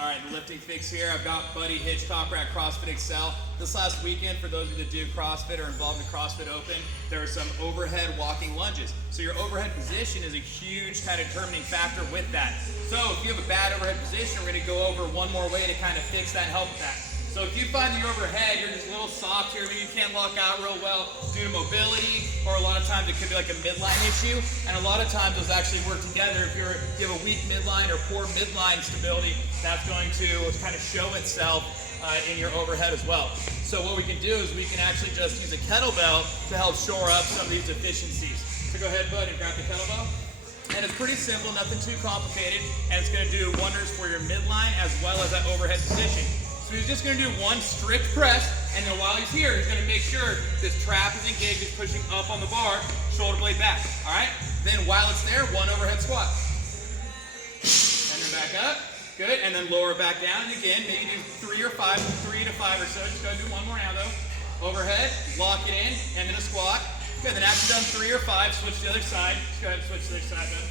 All right, the lifting fix here. I've got Buddy Hitchcock. We're at CrossFit Excel. This last weekend, for those of you that do CrossFit or involved in CrossFit Open, there are some overhead walking lunges. So your overhead position is a huge kind of determining factor with that. So if you have a bad overhead position, we're gonna go over one more way to kind of fix that and help with that. So if you find that your overhead, you're just a little soft here, maybe you can't lock out real well due to mobility, or a lot of times it could be like a midline issue, and a lot of times those actually work together. If you have a weak midline or poor midline stability, that's going to kind of show itself in your overhead as well. So what we can do is we can actually just use a kettlebell to help shore up some of these deficiencies. So go ahead, bud, and grab the kettlebell. And it's pretty simple, nothing too complicated, and it's going to do wonders for your midline as well as that overhead position. So he's just going to do one strict press, and then while he's here, he's going to make sure this trap is engaged, he's pushing up on the bar, shoulder blade back, all right? Then while it's there, one overhead squat. And then back up, good, and then lower back down, and again, maybe do 3 to 5 or so. Just go do one more now though. Overhead, lock it in, and then a squat. Good, then after you've done 3 or 5, switch to the other side. Just go ahead and switch to the other side then.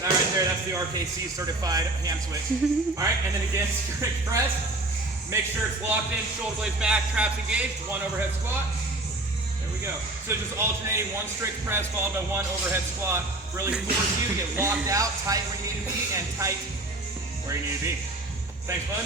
That right there, that's the RKC certified hand switch. All right, and then again, strict press. Make sure it's locked in, shoulder blades back, traps engaged, one overhead squat. There we go. So just alternating one strict press followed by one overhead squat. Really force you to get locked out, tight where you need to be, and tight where you need to be. Thanks, bud.